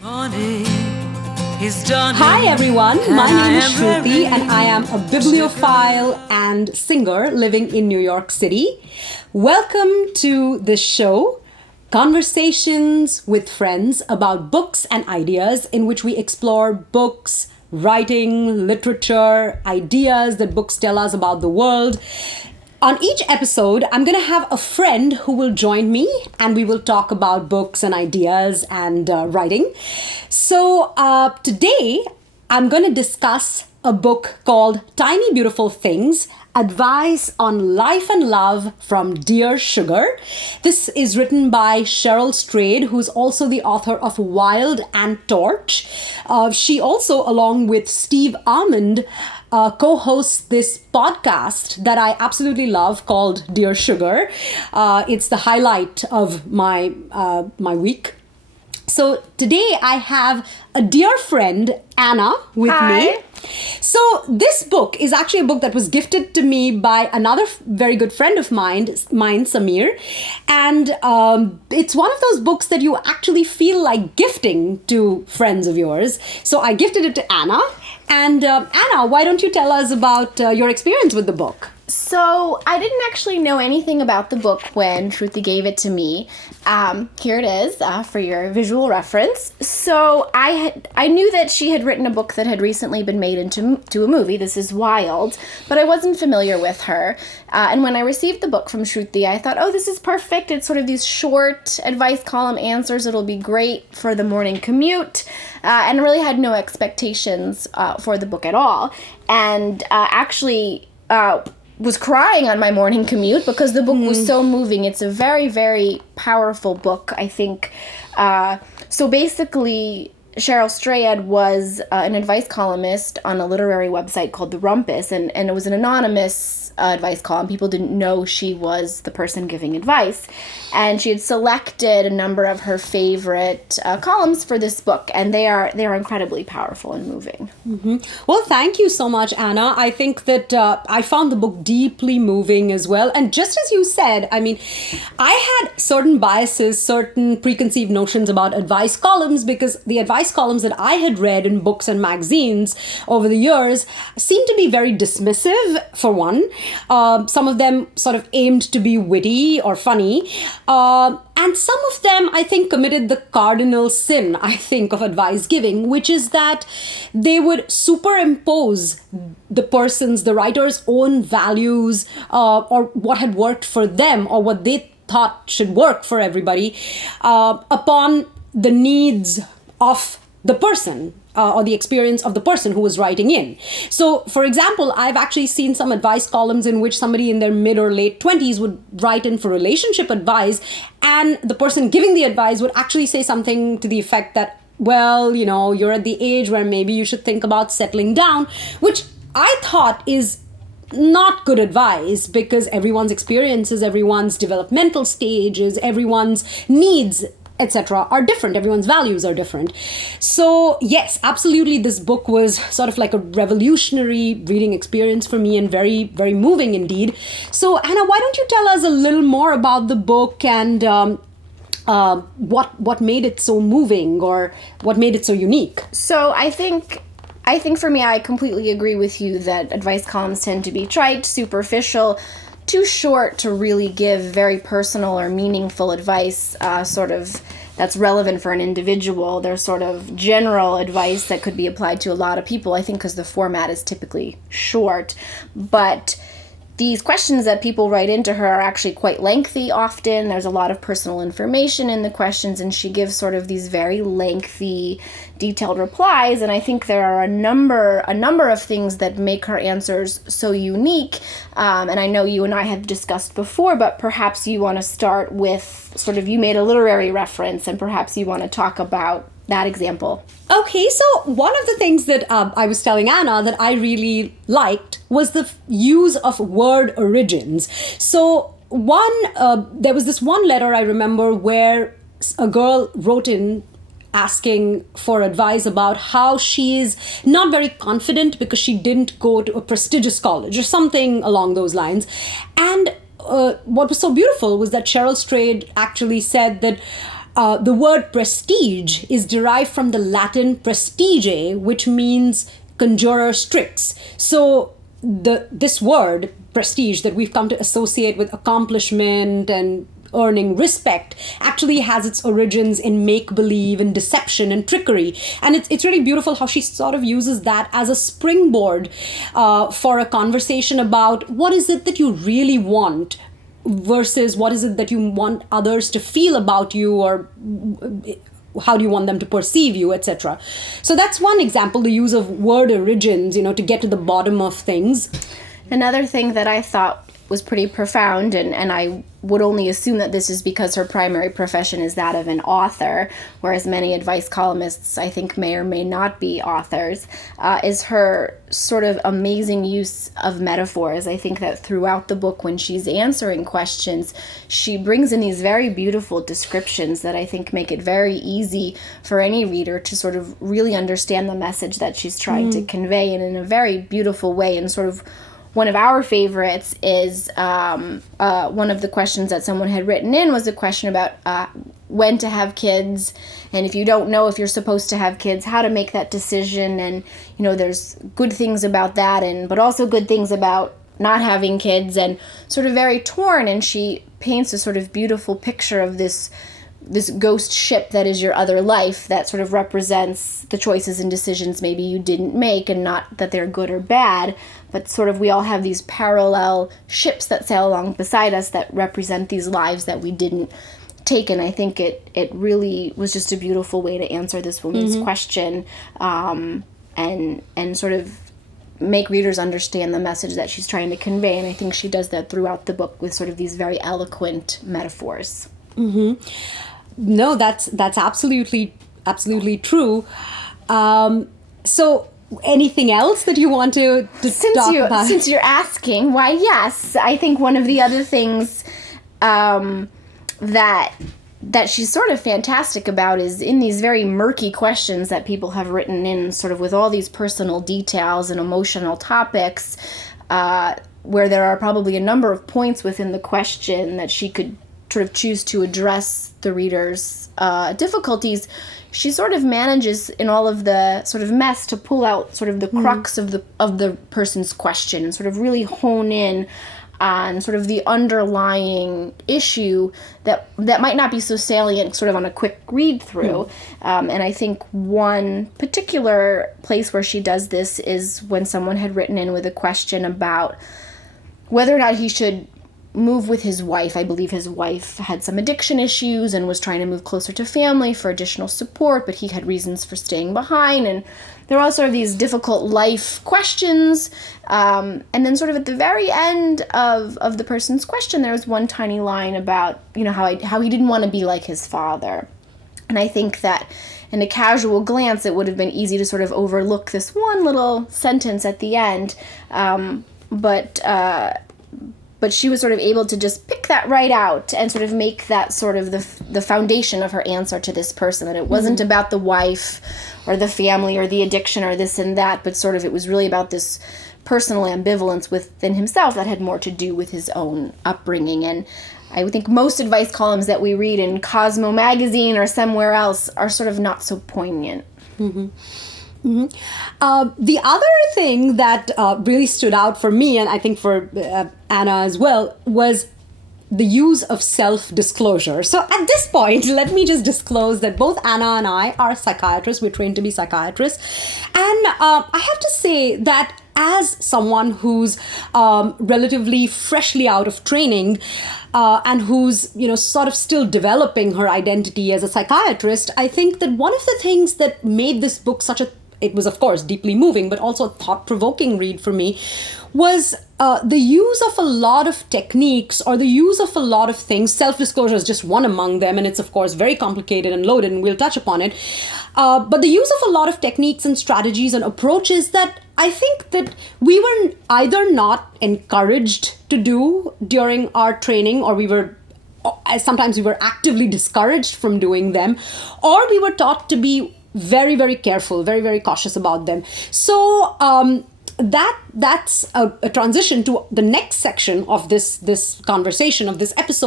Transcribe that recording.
Hi everyone, my name is Shruti and I am a bibliophile and singer living in New York City. Welcome to the show, Conversations with Friends about books and ideas, in which we explore books, writing, literature, ideas that books tell us about the world. On each episode, I'm going to have a friend who will join me and we will talk about books and ideas and writing. So today, I'm going to discuss a book called Tiny Beautiful Things, Advice on Life and Love from Dear Sugar. This is written by Cheryl Strayed, who's also the author of Wild and Torch. She also, along with Steve Almond, co-hosts this podcast that I absolutely love called Dear Sugar. It's the highlight of my week. So today I have a dear friend, Anna, with me. So this book is actually a book that was gifted to me by another very good friend of mine, Samir. And it's one of those books that you actually feel like gifting to friends of yours. So I gifted it to Anna. And Anna, why don't you tell us about your experience with the book? So I didn't actually know anything about the book when Shruti gave it to me. Here it is for your visual reference. So I knew that she had written a book that had recently been made into a movie. This is Wild, but I wasn't familiar with her. And when I received the book from Shruti, I thought, oh, this is perfect. It's sort of these short advice column answers. It'll be great for the morning commute. And really had no expectations for the book at all. And actually was crying on my morning commute because the book was so moving. It's a very, very powerful book, I think. So basically, Cheryl Strayed was an advice columnist on a literary website called The Rumpus, and it was an anonymous advice column. People didn't know she was the person giving advice. And she had selected a number of her favorite columns for this book, and they are incredibly powerful and moving. Mm-hmm. Well, thank you so much, Anna. I think that I found the book deeply moving as well. And just as you said, I mean, I had certain biases, certain preconceived notions about advice columns, because the advice columns that I had read in books and magazines over the years seemed to be very dismissive, for one. Some of them sort of aimed to be witty or funny. And some of them, I think, committed the cardinal sin, I think, of advice giving, which is that they would superimpose the writer's own values or what had worked for them or what they thought should work for everybody upon the needs of the person or the experience of the person who was writing in. So, for example, I've actually seen some advice columns in which somebody in their mid or late 20s would write in for relationship advice, and the person giving the advice would actually say something to the effect that, well, you know, you're at the age where maybe you should think about settling down, which I thought is not good advice, because everyone's experiences, everyone's developmental stages, everyone's needs, etc. are different. Everyone's values are different. So yes, absolutely, this book was sort of like a revolutionary reading experience for me and very, very moving indeed. So Anna, why don't you tell us a little more about the book and what made it so moving or what made it so unique? So I think for me, I completely agree with you that advice columns tend to be trite, superficial, too short to really give very personal or meaningful advice that's relevant for an individual. They're sort of general advice that could be applied to a lot of people, I think, because the format is typically short. But these questions that people write into her are actually quite lengthy often. There's a lot of personal information in the questions, and she gives sort of these very lengthy, detailed replies. And I think there are a number of things that make her answers so unique. And I know you and I have discussed before, but perhaps you want to start with sort of, you made a literary reference, and perhaps you want to talk about that example. Okay, so one of the things that I was telling Anna that I really liked was the use of word origins. So there was this one letter I remember where a girl wrote in asking for advice about how she is not very confident because she didn't go to a prestigious college or something along those lines. And what was so beautiful was that Cheryl Strayed actually said that the word prestige is derived from the Latin prestige, which means conjurer strix. So this word prestige that we've come to associate with accomplishment and earning respect actually has its origins in make-believe and deception and trickery. And it's really beautiful how she sort of uses that as a springboard for a conversation about what is it that you really want versus what is it that you want others to feel about you, or how do you want them to perceive you, etc. So that's one example, the use of word origins, to get to the bottom of things. Another thing that I thought was pretty profound, and I would only assume that this is because her primary profession is that of an author, whereas many advice columnists, I think, may or may not be authors, is her sort of amazing use of metaphors. I think that throughout the book, when she's answering questions, she brings in these very beautiful descriptions that I think make it very easy for any reader to sort of really understand the message that she's trying to convey, and in a very beautiful way. And sort of one of our favorites is one of the questions that someone had written in was a question about when to have kids, and if you don't know if you're supposed to have kids, how to make that decision. And there's good things about that, but also good things about not having kids, and sort of very torn. And she paints a sort of beautiful picture of this ghost ship that is your other life, that sort of represents the choices and decisions maybe you didn't make, and not that they're good or bad, but sort of we all have these parallel ships that sail along beside us that represent these lives that we didn't take. And I think it really was just a beautiful way to answer this woman's question, and sort of make readers understand the message that she's trying to convey. And I think she does that throughout the book with sort of these very eloquent metaphors. No, that's absolutely true. So anything else that you want to talk about? Since you're asking, why, yes. I think one of the other things that she's sort of fantastic about is in these very murky questions that people have written in, sort of with all these personal details and emotional topics, where there are probably a number of points within the question that she could sort of choose to address the reader's difficulties. She sort of manages in all of the sort of mess to pull out sort of the crux of the person's question, and sort of really hone in on sort of the underlying issue that might not be so salient sort of on a quick read through. And I think one particular place where she does this is when someone had written in with a question about whether or not he should move with his wife. I believe his wife had some addiction issues and was trying to move closer to family for additional support, but he had reasons for staying behind. And there were all sort of these difficult life questions. And then sort of at the very end of the person's question, there was one tiny line about, how he didn't want to be like his father. And I think that in a casual glance, it would have been easy to sort of overlook this one little sentence at the end. But she was sort of able to just pick that right out and sort of make that sort of the foundation of her answer to this person, that it wasn't about the wife or the family or the addiction or this and that, but sort of it was really about this personal ambivalence within himself that had more to do with his own upbringing. And I would think most advice columns that we read in Cosmo magazine or somewhere else are sort of not so poignant. The other thing that really stood out for me, and I think for Anna as well, was the use of self-disclosure. So at this point, let me just disclose that both Anna and I are psychiatrists. We're trained to be psychiatrists. And I have to say that as someone who's relatively freshly out of training, and who's, sort of still developing her identity as a psychiatrist, I think that one of the things that made this book it was, of course, deeply moving, but also a thought-provoking read for me, was the use of a lot of techniques, or the use of a lot of things. Self-disclosure is just one among them, and it's, of course, very complicated and loaded, and we'll touch upon it. But the use of a lot of techniques and strategies and approaches that I think that we were either not encouraged to do during our training, or sometimes we were actively discouraged from doing them, or we were taught to be very, very careful, very, very cautious about them. So that's a transition to the next section of this conversation, of this episode,